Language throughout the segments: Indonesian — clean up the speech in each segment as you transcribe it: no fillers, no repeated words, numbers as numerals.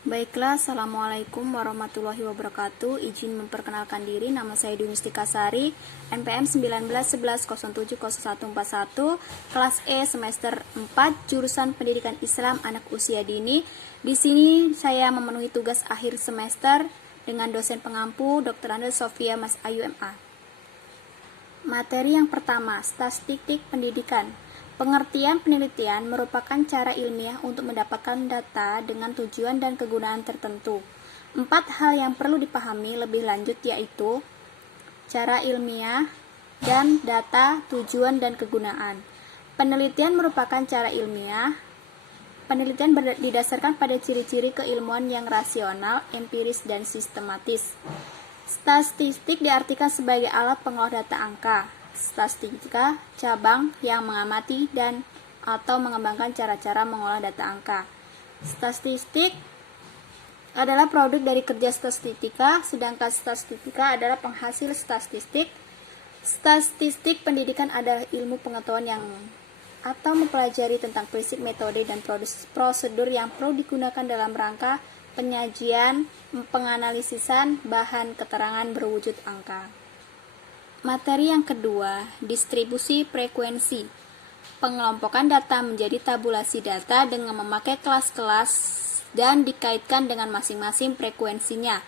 Baiklah, Assalamualaikum warahmatullahi wabarakatuh. Izin memperkenalkan diri, nama saya Dwi Mustika Sari, NPM 1911070141, kelas E semester 4, jurusan Pendidikan Islam Anak Usia Dini. Di sini saya memenuhi tugas akhir semester dengan dosen pengampu Dr. Andes Sofia Mas Ayu MA. Materi yang pertama, statistik pendidikan. Pengertian penelitian merupakan cara ilmiah untuk mendapatkan data dengan tujuan dan kegunaan tertentu. 4 hal yang perlu dipahami lebih lanjut yaitu cara ilmiah dan data, tujuan, dan kegunaan. Penelitian merupakan cara ilmiah. Penelitian didasarkan pada ciri-ciri keilmuan yang rasional, empiris, dan sistematis. Statistik diartikan sebagai alat pengolah data angka. Statistika cabang yang mengamati dan atau mengembangkan cara-cara mengolah data angka. Statistik adalah produk dari kerja statistika, sedangkan statistika adalah penghasil statistik. Statistik pendidikan adalah ilmu pengetahuan yang atau mempelajari tentang prinsip, metode, dan prosedur yang perlu digunakan dalam rangka penyajian, penganalisisan bahan keterangan berwujud angka. Materi yang kedua, distribusi frekuensi. Pengelompokan data menjadi tabulasi data dengan memakai kelas-kelas dan dikaitkan dengan masing-masing frekuensinya.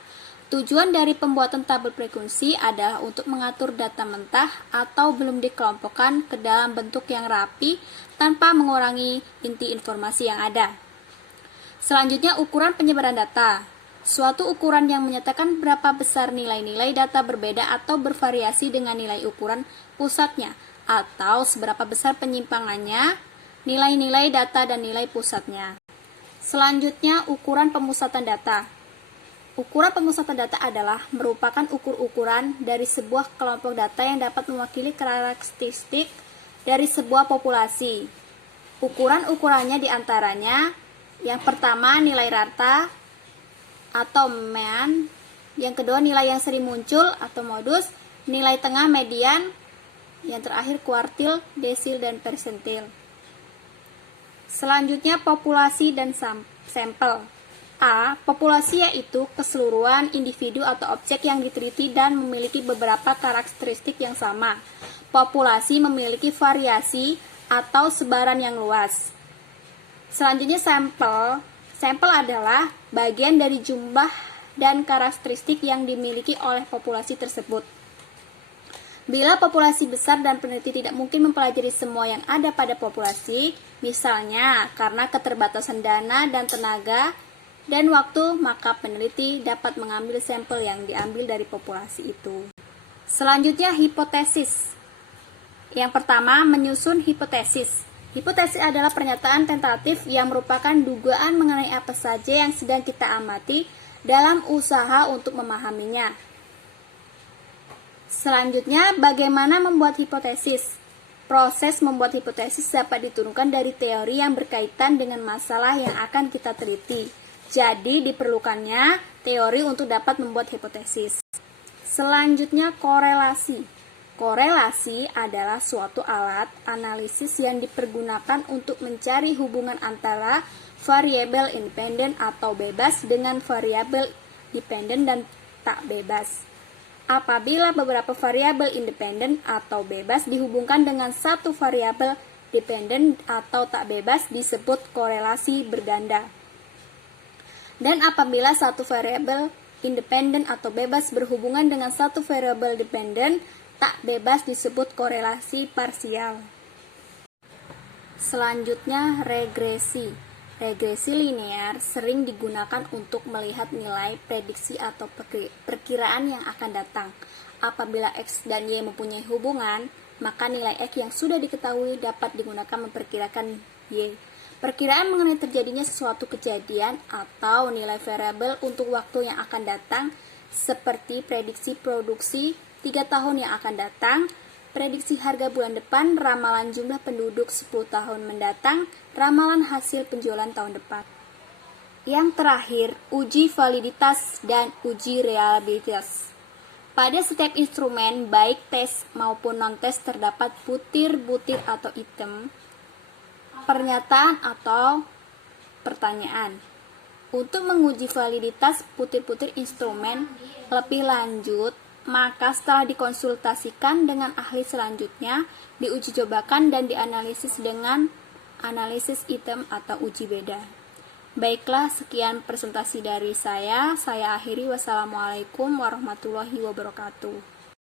Tujuan dari pembuatan tabel frekuensi adalah untuk mengatur data mentah atau belum dikelompokkan ke dalam bentuk yang rapi tanpa mengurangi inti informasi yang ada. Selanjutnya, ukuran penyebaran data. Suatu ukuran yang menyatakan berapa besar nilai-nilai data berbeda atau bervariasi dengan nilai ukuran pusatnya, atau seberapa besar penyimpangannya, nilai-nilai data dan nilai pusatnya. Selanjutnya, ukuran pemusatan data. Ukuran pemusatan data adalah merupakan ukur-ukuran dari sebuah kelompok data yang dapat mewakili karakteristik dari sebuah populasi. Ukuran-ukurannya diantaranya, yang pertama nilai rata atau mean, yang kedua nilai yang sering muncul atau modus, nilai tengah median, yang terakhir kuartil, desil, dan persentil. Selanjutnya populasi dan sampel. A. Populasi yaitu keseluruhan individu atau objek yang diteliti dan memiliki beberapa karakteristik yang sama. Populasi memiliki variasi atau sebaran yang luas. Selanjutnya sampel. Sampel adalah bagian dari jumlah dan karakteristik yang dimiliki oleh populasi tersebut. Bila populasi besar dan peneliti tidak mungkin mempelajari semua yang ada pada populasi, misalnya karena keterbatasan dana dan tenaga dan waktu, maka peneliti dapat mengambil sampel yang diambil dari populasi itu. Selanjutnya, hipotesis. Yang pertama, menyusun hipotesis. Hipotesis adalah pernyataan tentatif yang merupakan dugaan mengenai apa saja yang sedang kita amati dalam usaha untuk memahaminya. Selanjutnya, bagaimana membuat hipotesis? Proses membuat hipotesis dapat diturunkan dari teori yang berkaitan dengan masalah yang akan kita teliti. Jadi, diperlukannya teori untuk dapat membuat hipotesis. Selanjutnya, korelasi. Korelasi adalah suatu alat analisis yang dipergunakan untuk mencari hubungan antara variabel independen atau bebas dengan variabel dependen dan tak bebas. Apabila beberapa variabel independen atau bebas dihubungkan dengan satu variabel dependen atau tak bebas disebut korelasi berganda. Dan apabila satu variabel independen atau bebas berhubungan dengan satu variabel dependen tak bebas disebut korelasi parsial. Selanjutnya, regresi. Regresi linear sering digunakan untuk melihat nilai prediksi atau perkiraan yang akan datang. Apabila X dan Y mempunyai hubungan, maka nilai X yang sudah diketahui dapat digunakan memperkirakan Y. Perkiraan mengenai terjadinya sesuatu kejadian atau nilai variabel untuk waktu yang akan datang, seperti prediksi produksi 3 tahun yang akan datang, prediksi harga bulan depan, ramalan jumlah penduduk 10 tahun mendatang, ramalan hasil penjualan tahun depan. Yang terakhir, uji validitas dan uji reliabilitas. Pada setiap instrumen, baik tes maupun non-tes, terdapat butir-butir atau item, pernyataan atau pertanyaan. Untuk menguji validitas putir-putir instrumen lebih lanjut, maka setelah dikonsultasikan dengan ahli selanjutnya, diuji cobakan dan dianalisis dengan analisis item atau uji beda. Baiklah, sekian presentasi dari saya. Saya akhiri. Wassalamualaikum warahmatullahi wabarakatuh.